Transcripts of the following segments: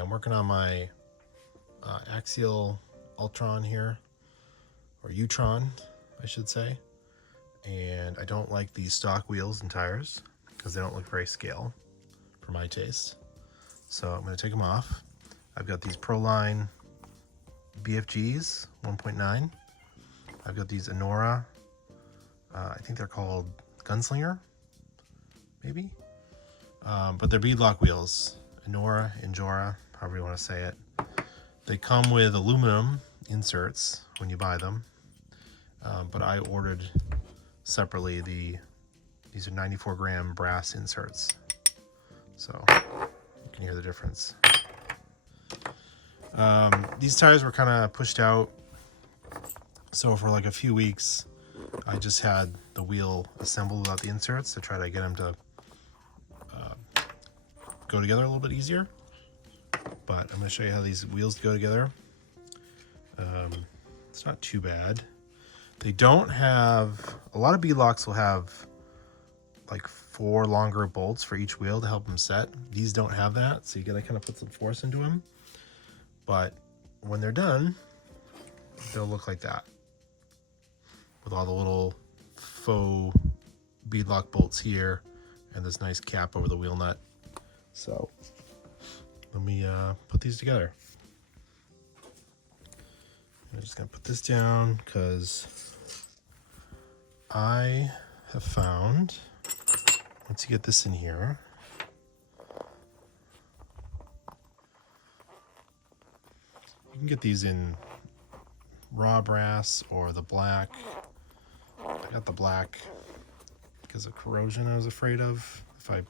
I'm working on my axial Utron here, or Utron, I should say. And I don't like these stock wheels and tires because they don't look very scale for my taste. So I'm going to take them off. I've got these Proline BFGs 1.9. I've got these Injora, I think they're called Gunslinger, maybe? But they're beadlock wheels. Injora, however you want to say it. They come with aluminum inserts when you buy them, but I ordered separately these are 94 gram brass inserts, so you can hear the difference. These tires were kind of pushed out, so for like a few weeks I just had the wheel assembled without the inserts to try to get them to go together a little bit easier. But I'm going to show you how these wheels go together. It's not too bad. They don't have, a lot of beadlocks will have like 4 longer bolts for each wheel to help them set. These don't have that, so you gotta kind of put some force into them. But when they're done, they'll look like that, with all the little faux beadlock bolts here and this nice cap over the wheel nut. So let me put these together. I'm just gonna put this down because I have found, once you get this in here, you can get these in raw brass or the black. I got the black because of corrosion I was afraid of. If I,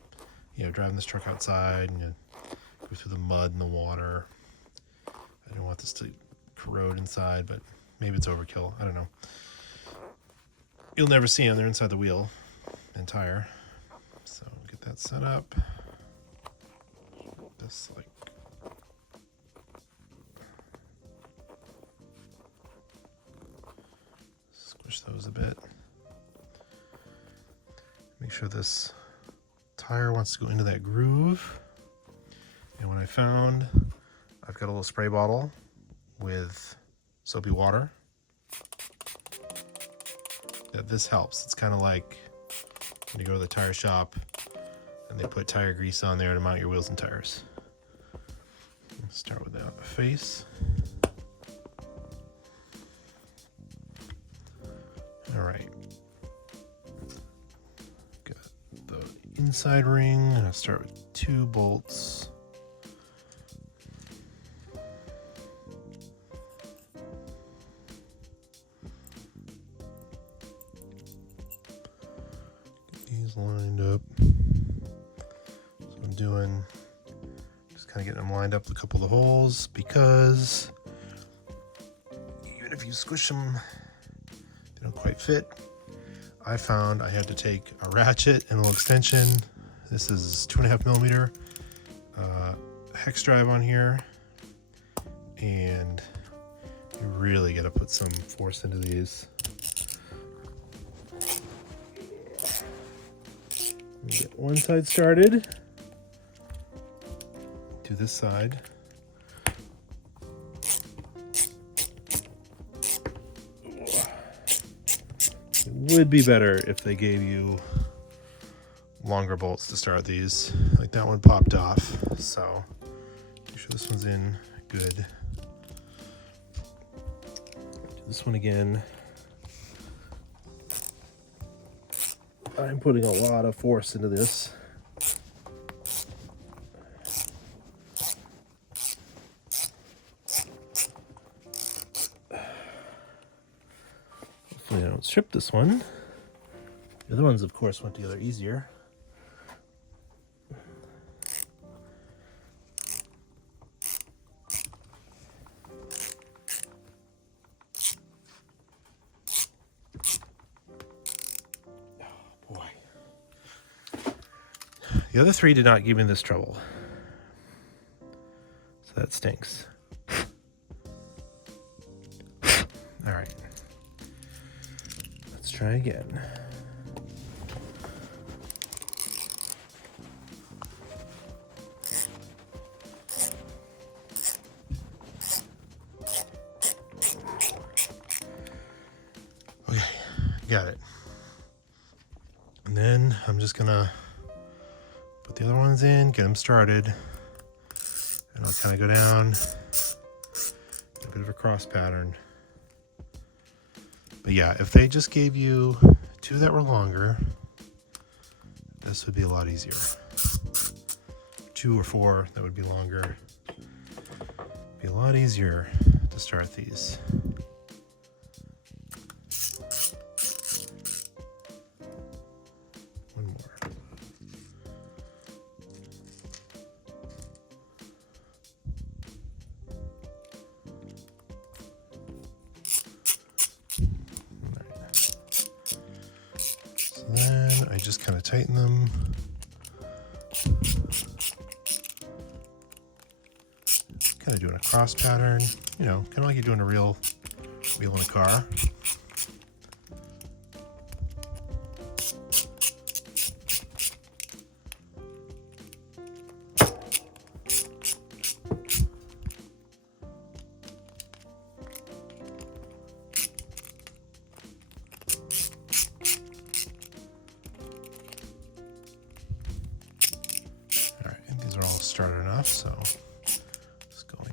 driving this truck outside and you go through the mud and the water, I don't want this to corrode inside, but maybe it's overkill. I don't know. You'll never see them. They're inside the wheel and tire. So get that set up. Just like squish those a bit. Make sure this tire wants to go into that groove. And what I found, I've got a little spray bottle with soapy water. This helps. It's kind of like when you go to the tire shop and they put tire grease on there to mount your wheels and tires. Let's start with the face. All right. Got the inside ring. I'm gonna start with 2 bolts. Lined up. So I'm doing, just kind of getting them lined up with a couple of the holes, because even if you squish them, they don't quite fit. I found I had to take a ratchet and a little extension. This is 2.5 millimeter hex drive on here, and you really got to put some force into these. Get one side started. Do this side. It would be better if they gave you longer bolts to start these. Like that one popped off, so make sure this one's in good. Do this one again. I'm putting a lot of force into this. Hopefully I don't strip this one. The other ones, of course, went together easier. The other 3 did not give me this trouble, so that stinks. All right, let's try again. got it. And then I'm just gonna put the other ones in, get them started, and I'll kind of go down a bit of a cross pattern. But yeah, if they just gave you 2 that were longer, this would be a lot easier. 2 or 4 that would be longer. Be a lot easier to start these. One more. So then I just kind of tighten them. Kind of doing a cross pattern, you know, kind of like you're doing a real wheel in a car. All right, and these are all started enough, so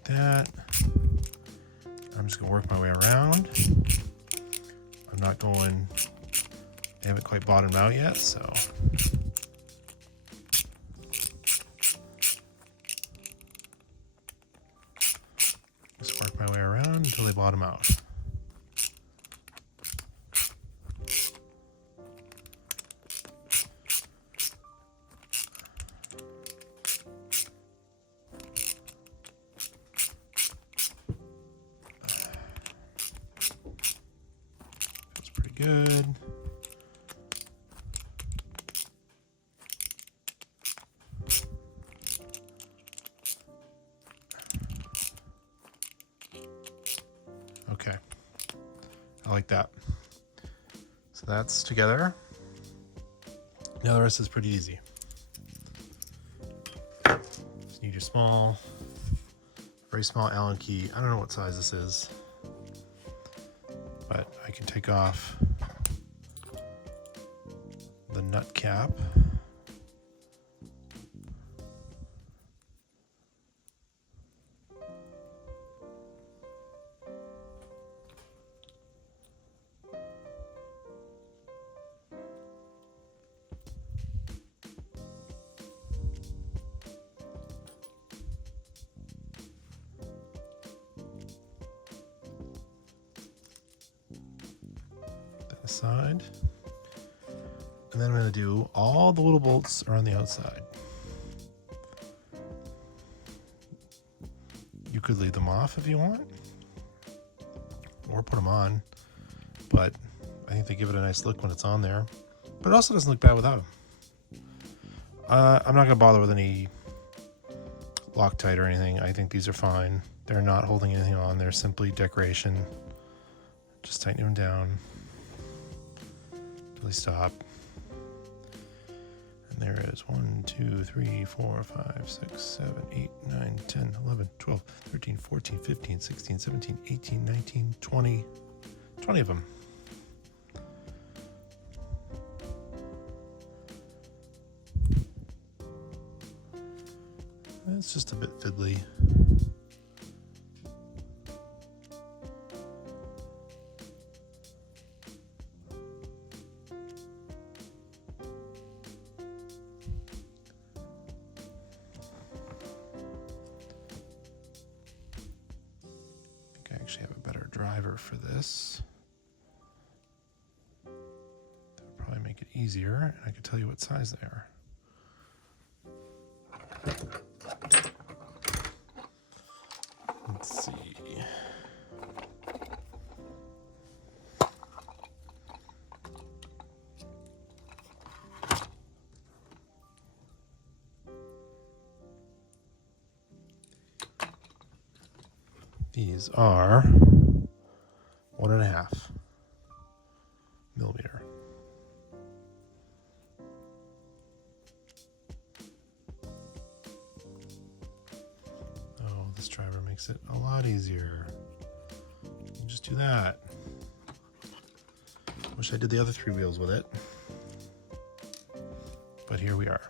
that. I'm just gonna work my way around. I'm not going, they haven't quite bottomed out yet, so. Just work my way around until they bottom out. Good. Okay. I like that. So that's together. Now the rest is pretty easy. Just need your small, very small Allen key. I don't know what size this is, but I can take off the nut cap. That aside. And then I'm going to do all the little bolts are on the outside. You could leave them off if you want, or put them on, but I think they give it a nice look when it's on there. But it also doesn't look bad without them. I'm not going to bother with any Loctite or anything. I think these are fine. They're not holding anything on. They're simply decoration. Just tighten them down until they stop. There is 1, 2, 3, 4, 5, 6, 7, 8, 9, 10, 11, 12, 13, 14, 15, 16, 17, 18, 19, 20. 20 of them. It's just a bit fiddly. Actually have a better driver for this. That would probably make it easier, and I could tell you what size they are. Let's see. These are 1.5 millimeter. Oh, this driver makes it a lot easier. You just do that. Wish I did the other 3 wheels with it, but here we are.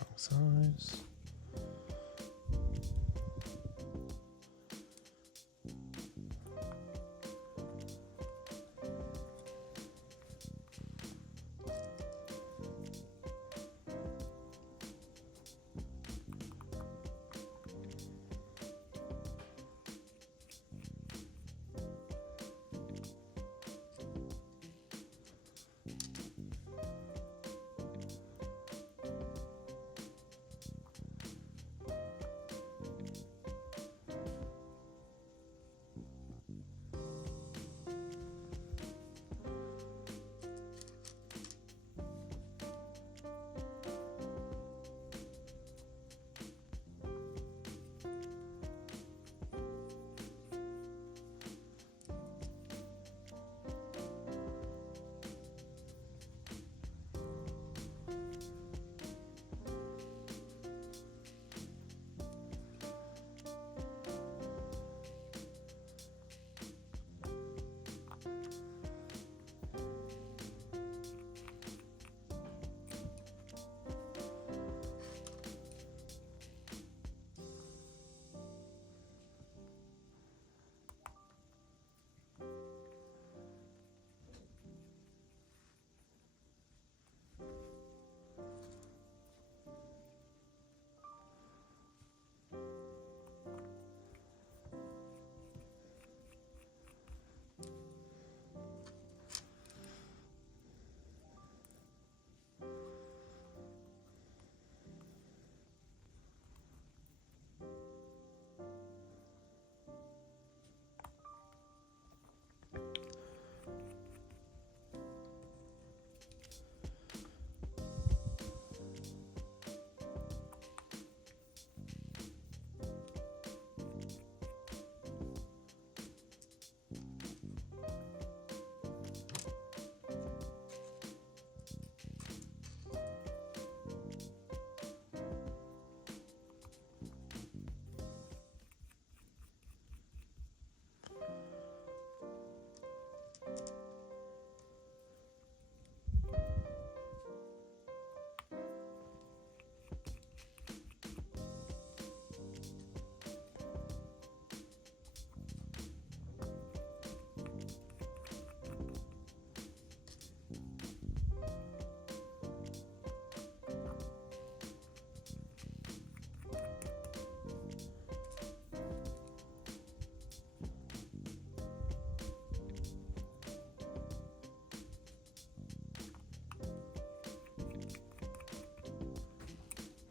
Wrong size.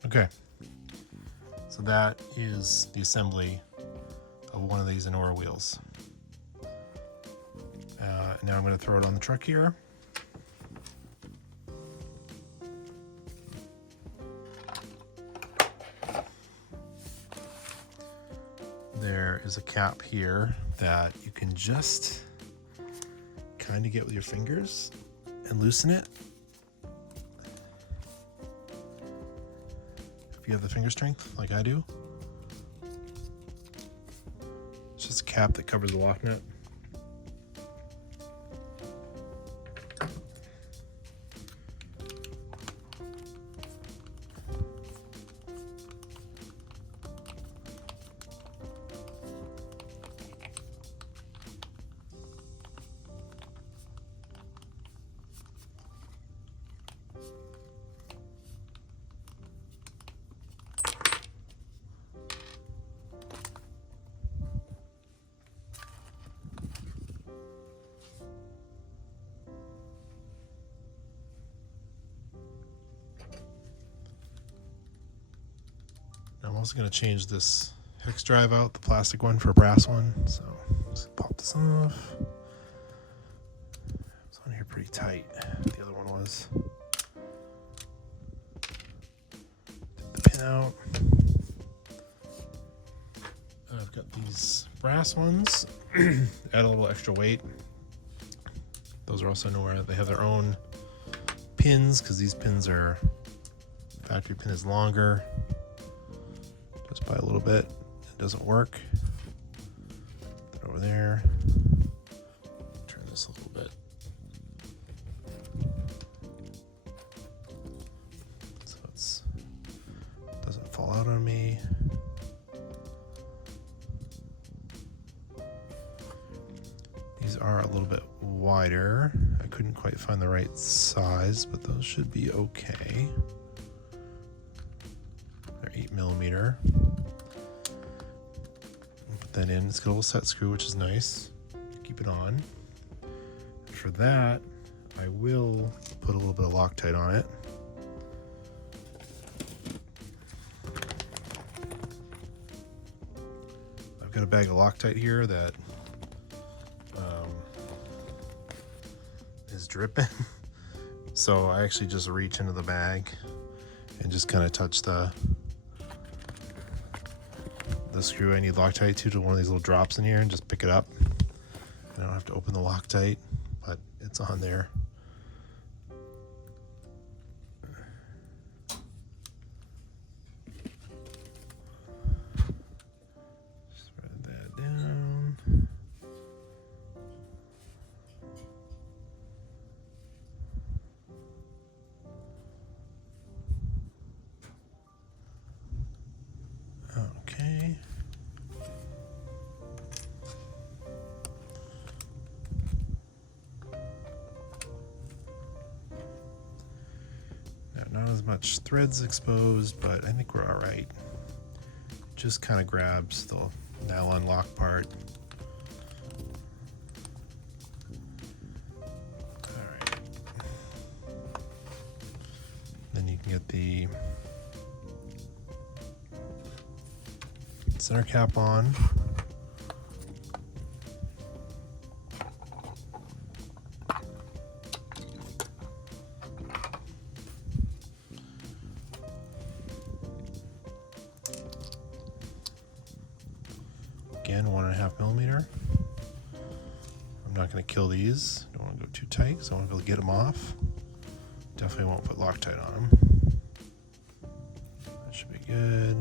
Okay, so that is the assembly of one of these Injora wheels. Now I'm going to throw it on the truck here. There is a cap here that you can just kind of get with your fingers and loosen it. If you have the finger strength like I do. It's just a cap that covers the lock nut. I'm also going to change this hex drive out, the plastic one, for a brass one. So let's pop this off. It's on here pretty tight. The other one was. Take the pin out. got these brass ones. Add a little extra weight. Those are also nowhere. They have their own pins because these pins are, factory pin is longer. Just by a little bit. It doesn't work. Put it over there. Turn this a little bit. So it doesn't fall out on me. These are a little bit wider. I couldn't quite find the right size, but those should be okay. They're 8mm. Put that in. It's got a little set screw, which is nice. Keep it on. For that, I will put a little bit of Loctite on it. I've got a bag of Loctite here that is dripping. So I actually just reach into the bag and just kind of touch the screw I need Loctite to one of these little drops in here and just pick it up. I don't have to open the Loctite, but it's on there. Spread that down. Okay. Not as much threads exposed, but I think we're all right. Just kind of grabs the nylon lock part. All right. Then you can get the center cap on. Again, 1.5mm. I'm not going to kill these. Don't want to go too tight because I want to be able to get them off. Definitely won't put Loctite on them. That should be good.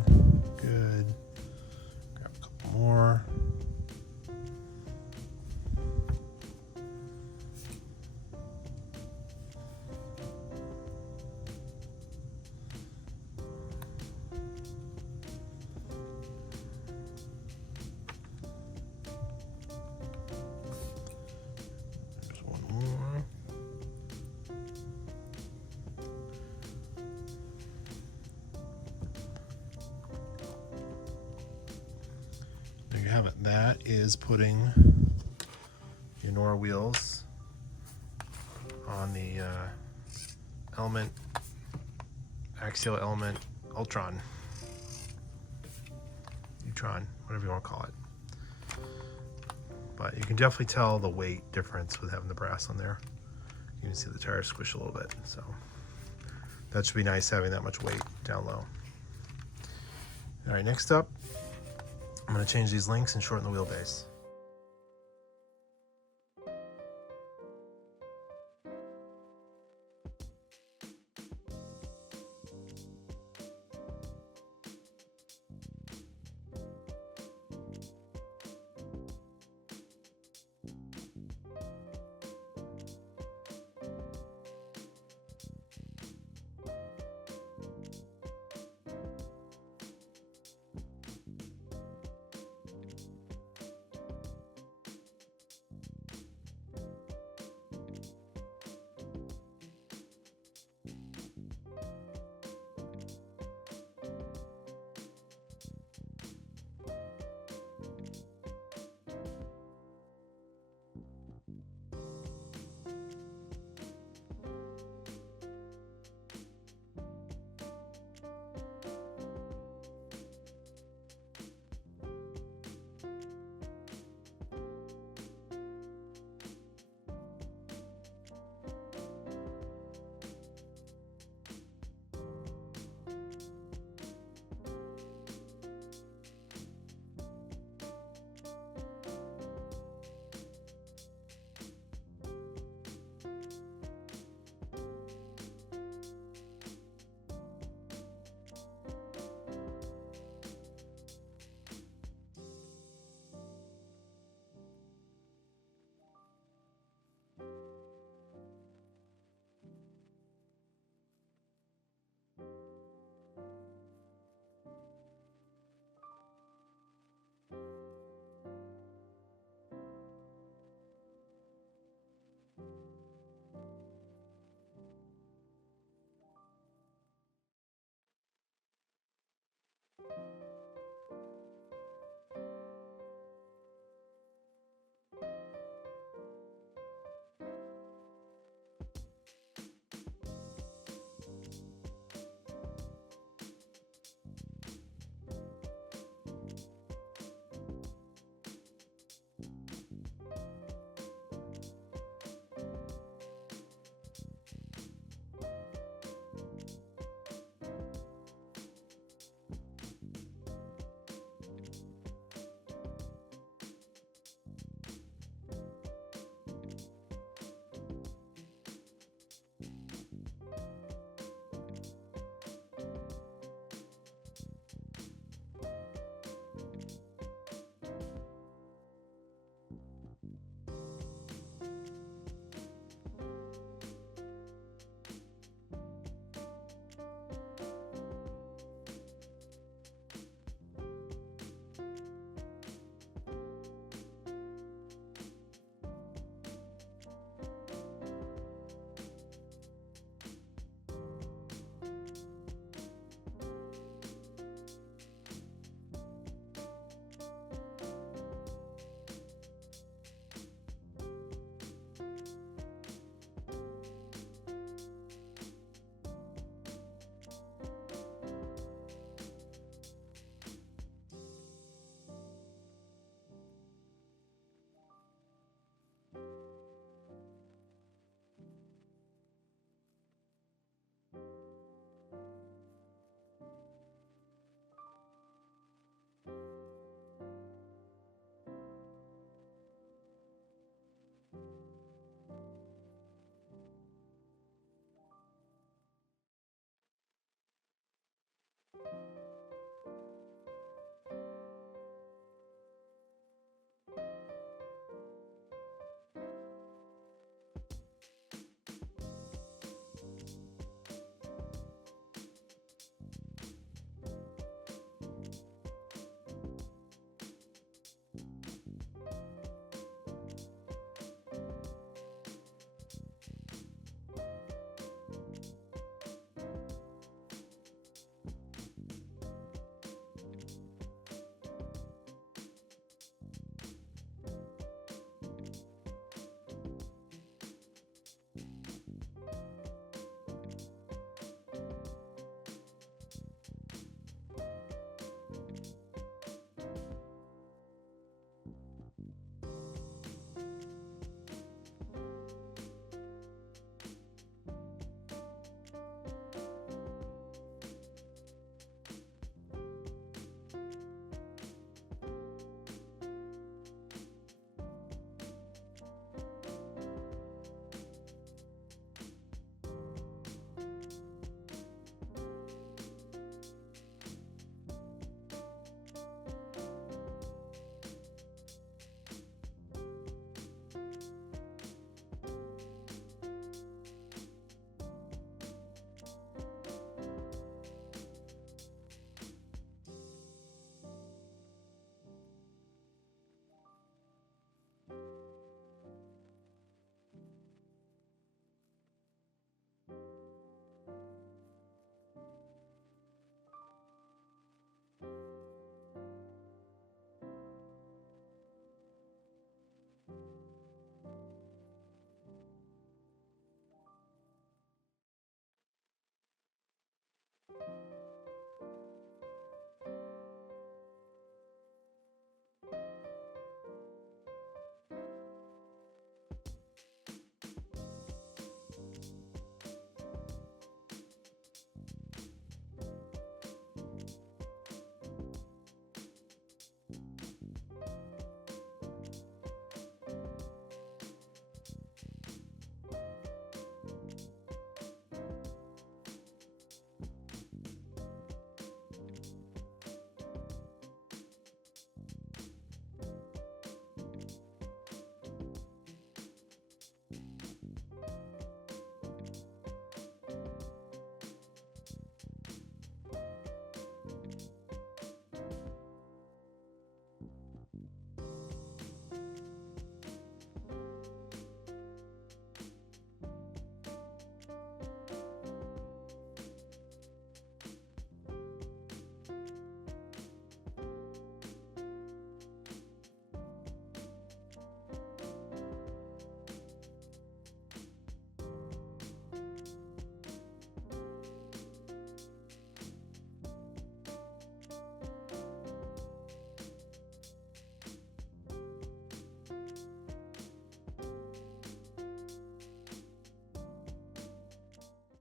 Good. Grab a couple more. There you have it. That is putting the Injora wheels on the Element Axial Element Utron, whatever you want to call it. But you can definitely tell the weight difference with having the brass on there. You can see the tires squish a little bit, so that should be nice having that much weight down low. All right, next up, I'm going to change these links and shorten the wheelbase.